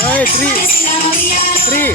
Three. Three.